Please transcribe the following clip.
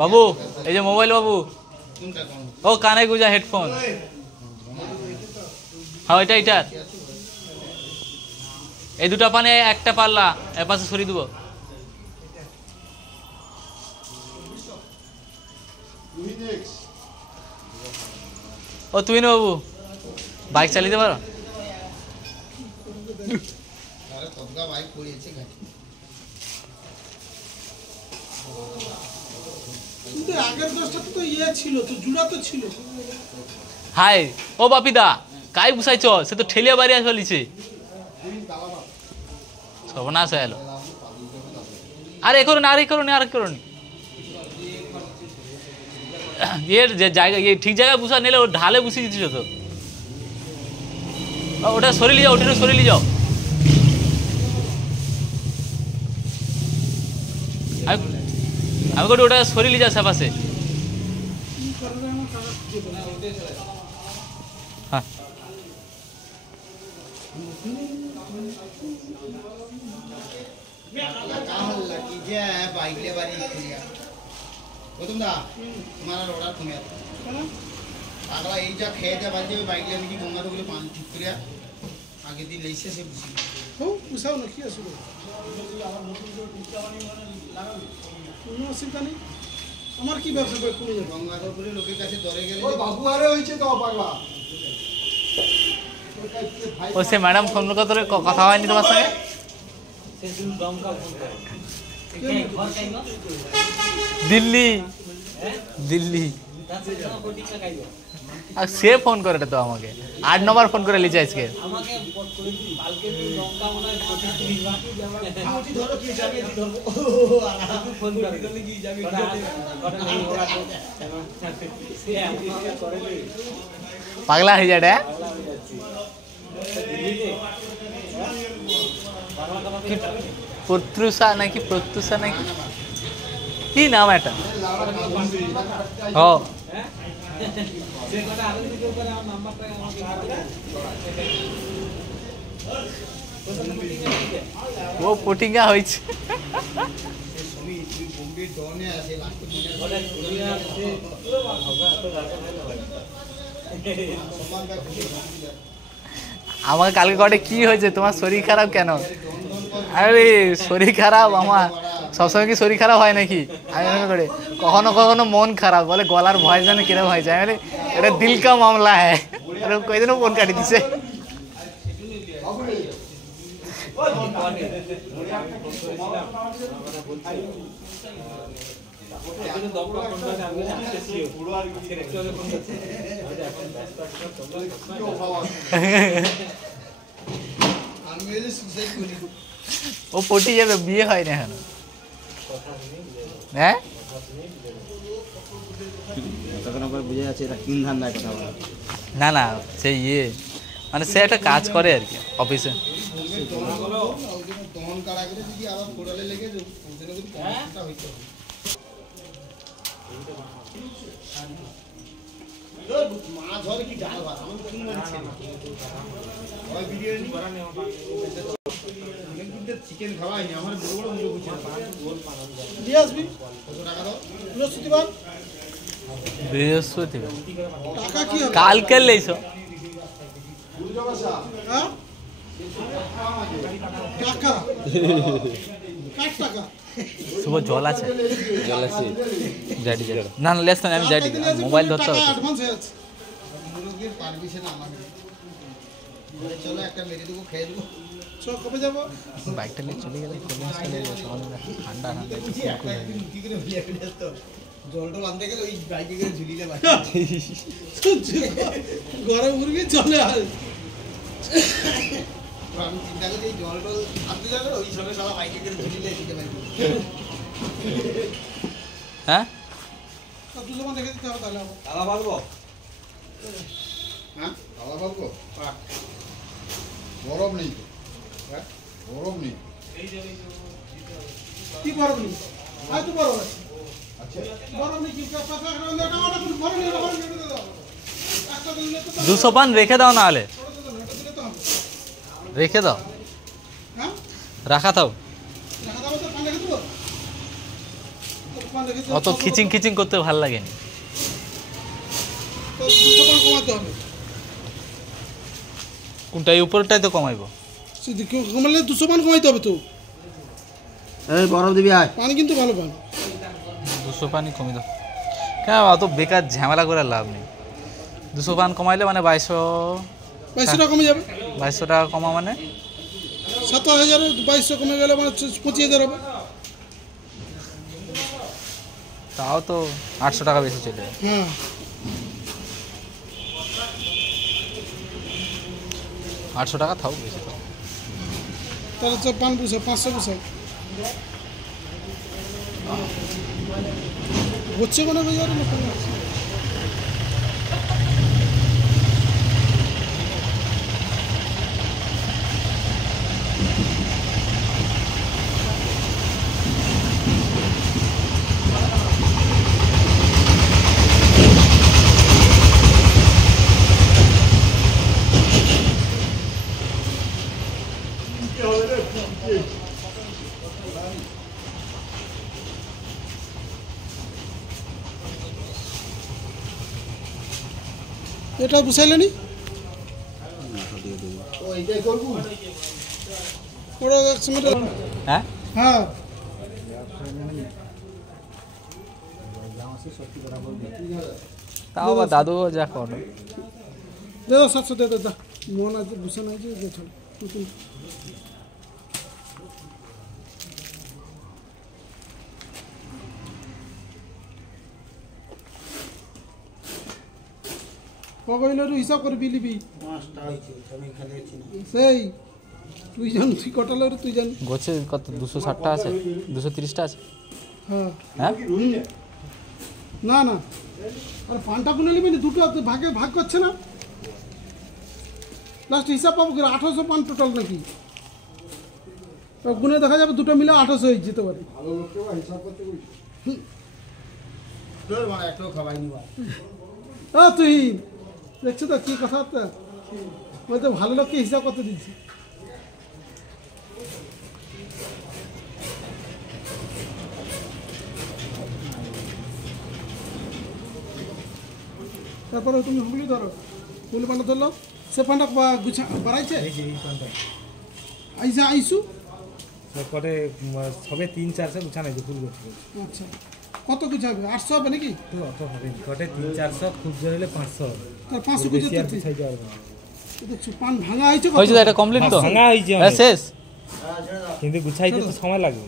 বাবু এই যে মোবাইল বাবু ও কানে গুজা হেডফোন হ্যাঁ এটা এটা এই দুটা পানে একটা পাল্লা এর পাশে সরিয়ে দেবো ও তুই না বাবু বাইক চালিয়ে পারো হাই ও বাপিদা কাই বুঝাইছ সে তো ঠেলিয়া বাড়ি চলিছে সর্বনাশ হয়ে গেল আরে এ করুন আর এই করুন আর করুন এর যে জায়গা ঠিক জায়গায় বুঝা নিলে ও ঢালে বুঝিয়ে দিচ্ছ তো ওটা সরিয়ে যাও ওটা সরিয়ে যাও আমি কোটি ওটা সরিয়ে যাও সেপাশে হ্যাঁ आगे दिन लैसे से हो उसाव ना किया सुनो কোনো অসুবিধা নেই আমার কি ব্যবসা করে কোন গঙ্গাধরপুরে লোকের কাছে দরে গেলে ও বাবু আরে হইছে তো পাগলা ও সে ম্যাডাম ফোন করে কথা হয়নি তোমার সঙ্গে সেদিন দমকা ফোন করে দিল্লি দিল্লি আর সে ফোন করে তো আমাকে 8 নম্বর ফোন করে লিছে আজকে আমাকে কালকে দমকা মনে হয় 30 বার আউটি ধরো কি যাবে ধরবো ফোন করে কি যাবে সে আমাকে করে পাগলা হয়ে যাবে প্রত্যুষা নাকি প্রত্যুষা নাকি কি নাম এটা ও ও পটিঙ্গা হয়েছে আমাকে কালকে কটে কি হয়েছে তোমার শরীর খারাপ কেন আরে শরীর খারাপ আমার সবসময় কি শরীর খারাপ হয় নাকি আমি মনে করি কখনো কখনো মন খারাপ বলে গলার ভয় জানে কিরকম হয়ে যায় মানে এটা দিল কা মামলা হ্যাঁ কই দিন ফোন কাটি দিছে ও পটি যাবে বিয়ে হয় না এখন হ্যাঁ না না সে ইয়ে মানে সে একটা কাজ করে আর কি অফিসে চিকেন খাওয়াই না আমার বড় বড় মুরগি দিয়ে আসবি বৃহস্পতিবার বৃহস্পতিবার টাকা কি হবে কালকে লেইছো হ্যাঁ টাকা কাট টাকা শুভ জল আছে জাডি জাডি না না লেস না আমি জাডি মোবাইল ধরতে হবে অ্যাডভান্স হয়ে আছে মুরগির পারমিশন আমাকে চলো একটা মেরে দেবো খেয়ে দেবো চ কবে যাব বাইকটা নিয়ে চলে গেলে ঠান্ডা ঠান্ডা কি করে ভিড়ে তো জল টল আনতে গেলে ওই বাইকে করে ঝুলিয়ে বাড়ি ঘরে মুরগি চলে আর আমি চিন্তা করি এই জল টল আনতে যাবে ওই সঙ্গে সব বাইকে করে ঝুলিয়ে দিতে পারি হ্যাঁ তুই যখন দেখে দিতে হবে তাহলে তালা বাঁধবো হ্যাঁ তালা বাঁধবো বরফ নেই তো হ্যাঁ বরফ নেই কি বরফ নেই আর তো বরফ আছে আচ্ছা বরফ নেই কি পাঁচা এটা ওটা কোনো বরফ নেই বরফ নেই দাও একটা দিলে তো 200 পান রেখে দাও না হলে এটা দিলে তো হবে রেখে দাও হ্যাঁ রাখা দাও দেখা দাও তো পান রেখে দেবো পান রেখে দেবো অত খিচিং খিচিং করতে ভালো লাগেনি তো 200 পান কমাতে হবে কোনটা এই উপরটাই তো কমাইবো সেদিকে কমালে 200 পান কমাইতে হবে তো এই বরফ দিবি আয় পানি কিন্তু ভালো পান 200 পানি কমে দাও কেন অত বেকার ঝামেলা করে লাভ নেই 200 পান কমাইলে মানে 2200 2200 টাকা কমে যাবে 2200 টাকা কমা মানে 7000 2200 কমে গেলে মানে 25000 হবে তাও তো 800 টাকা বেশি চলে যাবে হ্যাঁ 800 টাকা থাও বেশি থাও তাহলে তো পান পুষো 500 পুষো হচ্ছে কোনো বাজারে না কোনো আছে? এটা বুঝাইলেনি ওইটাই করবো ওরা এক সময় হ্যাঁ হ্যাঁ তাও বা দাদু যা করো দে দাও 700 দে দাও মন আছে বুঝা নাই যে দেখো নতুন কগইলের হিসাব করে বিলিবি 5টা হইছে আমি খালি আছি না সেই তুই জান তুই কটালের তুই জান গোছে কত 260টা আছে 230টা আছে হ্যাঁ হ্যাঁ না না আর পানটা গুনে নিবি না দুটো ভাগে ভাগ করছে না লাস্ট হিসাব পাবো কি 1800 পান টোটাল নাকি তো গুনে দেখা যাবে দুটো মিলে 1800 হয়ে যেতে পারে ভালো লোককে হিসাব করতে বলছি তোর মানে একটাও খাবাই নিবা তুই দেখছো তো কি কথা বলতে ভালো লোককে হিসাব করতে দিচ্ছি তারপরে তুমি হুগলি ধরো হুগলি পান্ডা ধরলো সে পান্ডা গুছা বাড়াইছে আইসা আইসু পরে সবে 3-400 গুছা নাই ফুল করছে আচ্ছা কত গুছাবে 800 হবে নাকি তো অত হবে কটে 3-400 খুব জোর হলে 500 তার 500 বেশি আর গুছাতে গুছাই যাবে না দেখছো পান ভাঙা হয়েছে কত? হয়েছে তো এটা কমপ্লিট তো ভাঙা হয়েছে হ্যাঁ, শেষ কিন্তু গুছাইতে তো সময় লাগবে